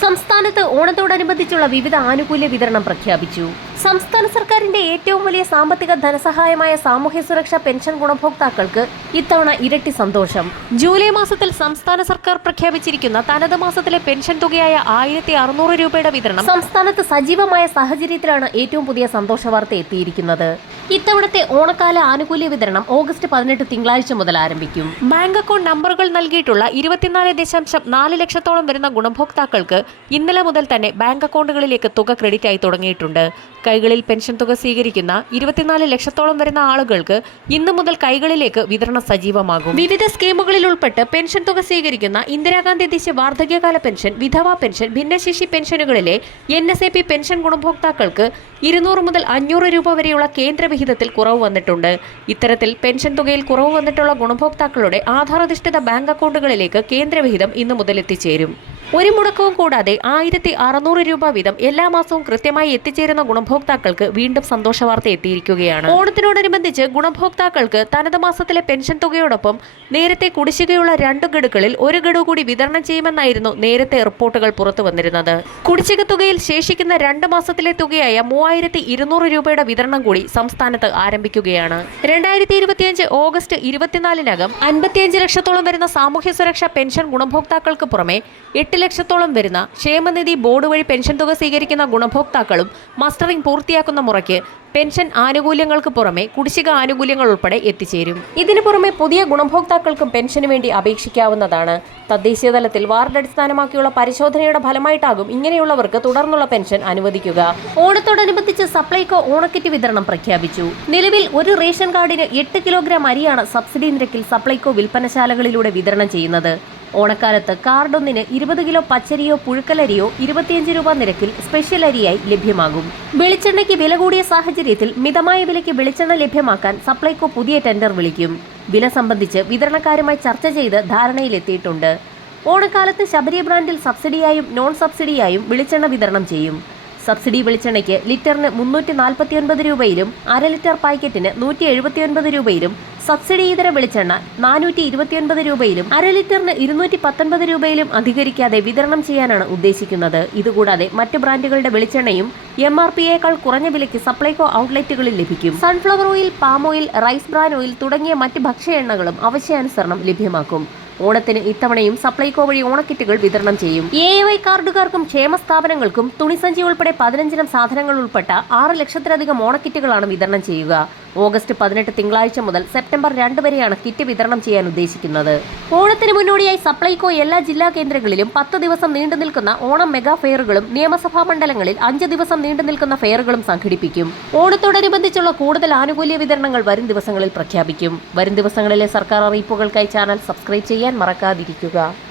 സംസ്ഥാനത്ത് ഓണത്തോടനുബന്ധിച്ചുള്ള വിവിധ ആനുകൂല്യ വിതരണം പ്രഖ്യാപിച്ചു. സംസ്ഥാന സർക്കാരിന്റെ ഏറ്റവും വലിയ സാമ്പത്തിക ധനസഹായമായ സാമൂഹ്യ സുരക്ഷാ പെൻഷൻ ഗുണഭോക്താക്കൾക്ക് ഇത്തവണ ഇരട്ടി സന്തോഷം. ജൂലൈ മാസത്തിൽ സംസ്ഥാന സർക്കാർ പ്രഖ്യാപിച്ചിരിക്കുന്ന തനത് മാസത്തിലെ പെൻഷൻ തുകയായ ആയിരത്തി അറുന്നൂറ് രൂപയുടെ വിതരണം സംസ്ഥാനത്ത് സജീവമായ സാഹചര്യത്തിലാണ് ഏറ്റവും പുതിയ സന്തോഷ വാർത്ത എത്തിയിരിക്കുന്നത്. ഇത്തവണത്തെ ഓണക്കാല ആനുകൂല്യ വിതരണം ഓഗസ്റ്റ് പതിനെട്ട് തിങ്കളാഴ്ച മുതൽ ആരംഭിക്കും. ബാങ്ക് അക്കൗണ്ട് നമ്പറുകൾ നൽകിയിട്ടുള്ള ഇരുപത്തിനാല് ദശാംശം നാല് ലക്ഷത്തോളം വരുന്ന ഗുണഭോക്താക്കൾക്ക് ഇന്നലെ മുതൽ തന്നെ ബാങ്ക് അക്കൗണ്ടുകളിലേക്ക് തുക ക്രെഡിറ്റ് ആയി തുടങ്ങിയിട്ടുണ്ട്. കൈകളിൽ പെൻഷൻ തുക സ്വീകരിക്കുന്ന ഇരുപത്തിനാല് ലക്ഷത്തോളം വരുന്ന ആളുകൾക്ക് ഇന്നു മുതൽ കൈകളിലേക്ക് വിതരണം സജീവമാകും. വിവിധ സ്കീമുകളിൽ ഉൾപ്പെട്ട് പെൻഷൻ തുക സ്വീകരിക്കുന്ന ഇന്ദിരാഗാന്ധി ദേശീയ വാർദ്ധക്യകാല പെൻഷൻ വിധവാ പെൻഷൻ ഭിന്നശേഷി പെൻഷനുകളിലെ എൻ പെൻഷൻ ഗുണഭോക്താക്കൾക്ക് ഇരുന്നൂറ് മുതൽ അഞ്ഞൂറ് രൂപ വരെയുള്ള കേന്ദ്ര വിഹിതത്തിൽ കുറവ് വന്നിട്ടുണ്ട്. ഇത്തരത്തിൽ പെൻഷൻ തുകയിൽ കുറവ് വന്നിട്ടുള്ള ഗുണഭോക്താക്കളുടെ ആധാർ അധിഷ്ഠിത ബാങ്ക് അക്കൗണ്ടുകളിലേക്ക് കേന്ദ്രവിഹിതം ഇന്നു മുതൽ എത്തിച്ചേരും. ഒരു മുടക്കവും കൂടാതെ ആയിരത്തി അറുന്നൂറ് രൂപ വീതം എല്ലാ മാസവും കൃത്യമായി എത്തിച്ചേരുന്ന ഗുണഭോക്താക്കൾക്ക് വീണ്ടും സന്തോഷ വാർത്ത എത്തിയിരിക്കുകയാണ്. ഓണത്തിനോടനുബന്ധിച്ച് ഗുണഭോക്താക്കൾക്ക് തനത് മാസത്തിലെ പെൻഷൻ തുകയോടൊപ്പം നേരത്തെ കുടിശ്ശികയുള്ള രണ്ട് ഗഡുക്കളിൽ ഒരു ഗഡു കൂടി വിതരണം ചെയ്യുമെന്നായിരുന്നു നേരത്തെ റിപ്പോർട്ടുകൾ പുറത്തു വന്നിരുന്നത്. കുടിശ്ശിക തുകയിൽ ശേഷിക്കുന്ന രണ്ട് മാസത്തിലെ തുകയായ മൂവായിരത്തി ഇരുന്നൂറ് രൂപയുടെ വിതരണം കൂടി സംസ്ഥാനത്ത് ആരംഭിക്കുകയാണ്. രണ്ടായിരത്തി ഇരുപത്തിയഞ്ച് ഓഗസ്റ്റ് ഇരുപത്തിനാലിനകം അൻപത്തിയഞ്ച് ലക്ഷത്തോളം വരുന്ന സാമൂഹ്യ സുരക്ഷാ പെൻഷൻ ഗുണഭോക്താക്കൾക്ക് പുറമെ എട്ട് ലക്ഷത്തോളം വരുന്ന ക്ഷേമനിധി ബോർഡ് വഴി പെൻഷൻ തുക സ്വീകരിക്കുന്ന ഗുണഭോക്താക്കളും മസ്റ്ററിംഗ് പൂർത്തിയാക്കുന്ന മുറയ്ക്ക് പെൻഷൻ ആനുകൂല്യങ്ങൾക്ക് പുറമെ കുടിശ്ശിക ആനുകൂല്യങ്ങൾ ഉൾപ്പെടെ എത്തിച്ചേരും. ഇതിനു പുറമെ പുതിയ ഗുണഭോക്താക്കൾക്കും പെൻഷന് വേണ്ടി അപേക്ഷിക്കാവുന്നതാണ്. തദ്ദേശീയ തലത്തിൽ വാർഡ് അടിസ്ഥാനമാക്കിയുള്ള പരിശോധനയുടെ ഫലമായിട്ടാകും ഇങ്ങനെയുള്ളവർക്ക് തുടർന്നുള്ള പെൻഷൻ അനുവദിക്കുക. ഓണത്തോടനുബന്ധിച്ച് സപ്ലൈകോ ഓണക്കിറ്റ് വിതരണം പ്രഖ്യാപിച്ചു. നിലവിൽ ഒരു റേഷൻ കാർഡിന് എട്ട് കിലോഗ്രാം അരിയാണ് സബ്സിഡി നിരക്കിൽ സപ്ലൈകോ വിൽപ്പനശാലകളിലൂടെ വിതരണം ചെയ്യുന്നത്. ഓണക്കാലത്ത് കാർഡൊന്നിന് ഇരുപത് കിലോ പച്ചരിയോ പുഴുക്കലരിയോ ഇരുപത്തിയഞ്ച് രൂപ നിരക്കിൽ സ്പെഷ്യൽ അരിയായി ലഭ്യമാകും. വെളിച്ചെണ്ണയ്ക്ക് വില കൂടിയ സാഹചര്യത്തിൽ മിതമായ വിലയ്ക്ക് വെളിച്ചെണ്ണ ലഭ്യമാക്കാൻ സപ്ലൈകോ പുതിയ ടെൻഡർ വിളിക്കും. വില സംബന്ധിച്ച് വിതരണക്കാരുമായി ചർച്ച ചെയ്ത് ധാരണയിലെത്തിയിട്ടുണ്ട്. ഓണക്കാലത്ത് ശബരി ബ്രാൻഡിൽ സബ്സിഡിയായും നോൺ സബ്സിഡിയായും വെളിച്ചെണ്ണ വിതരണം ചെയ്യും. സബ്സിഡി വെളിച്ചെണ്ണയ്ക്ക് ലിറ്ററിന് മുന്നൂറ്റി നാൽപ്പത്തിയൊൻപത് രൂപയിലും അര ലിറ്റർ പാക്കറ്റിന് നൂറ്റി എഴുപത്തിയൊൻപത് രൂപയിലും സബ്സിഡി ഇതര വെളിച്ചെണ്ണ നാനൂറ്റി ഇരുപത്തിയൊൻപത് രൂപയിലും അര ലിറ്ററിന് ഇരുന്നൂറ്റി പത്തൊൻപത് രൂപയിലും അധികരിക്കാതെ വിതരണം ചെയ്യാനാണ് ഉദ്ദേശിക്കുന്നത്. ഇതുകൂടാതെ മറ്റ് ബ്രാൻഡുകളുടെ വെളിച്ചെണ്ണയും എം ആർ പിയേക്കാൾ കുറഞ്ഞ വിലയ്ക്ക് സപ്ലൈകോ ഔട്ട്ലെറ്റുകളിൽ ലഭിക്കും. Sunflower oil palm oil rice bran oil തുടങ്ങിയ മറ്റ് ഭക്ഷ്യ എണ്ണകളും ആവശ്യാനുസരണം ലഭ്യമാക്കും. ഓണത്തിന് ഇത്തവണയും സപ്ലൈകോ വഴി ഓണക്കിറ്റുകൾ വിതരണം ചെയ്യും. എ വൈ കാർഡുകാർക്കും ക്ഷേമ സ്ഥാപനങ്ങൾക്കും തുണിസഞ്ചി ഉൾപ്പെടെ പതിനഞ്ചിനം സാധനങ്ങൾ ഉൾപ്പെട്ട ആറ് ലക്ഷത്തിലധികം ഓണക്കിറ്റുകളാണ് വിതരണം ചെയ്യുക. ഓഗസ്റ്റ് പതിനെട്ട് തിങ്കളാഴ്ച മുതൽ സെപ്റ്റംബർ രണ്ട് വരെയാണ് കിറ്റ് വിതരണം ചെയ്യാൻ ഉദ്ദേശിക്കുന്നത്. ഓണത്തിന് മുന്നോടിയായി സപ്ലൈകോ എല്ലാ ജില്ലാ കേന്ദ്രങ്ങളിലും പത്ത് ദിവസം നീണ്ടു നിൽക്കുന്ന ഓണം മെഗാ ഫെയറുകളും നിയമസഭാ മണ്ഡലങ്ങളിൽ അഞ്ച് ദിവസം നീണ്ടു നിൽക്കുന്ന ഫെയറുകളും സംഘടിപ്പിക്കും. ഓണത്തോടനുബന്ധിച്ചുള്ള കൂടുതൽ ആനുകൂല്യ വിതരണങ്ങൾ വരും ദിവസങ്ങളിൽ പ്രഖ്യാപിക്കും. വരും ദിവസങ്ങളിലെ സർക്കാർ അറിയിപ്പുകൾക്കായി ചാനൽ സബ്സ്ക്രൈബ് ചെയ്യാൻ മറക്കാതിരിക്കുക.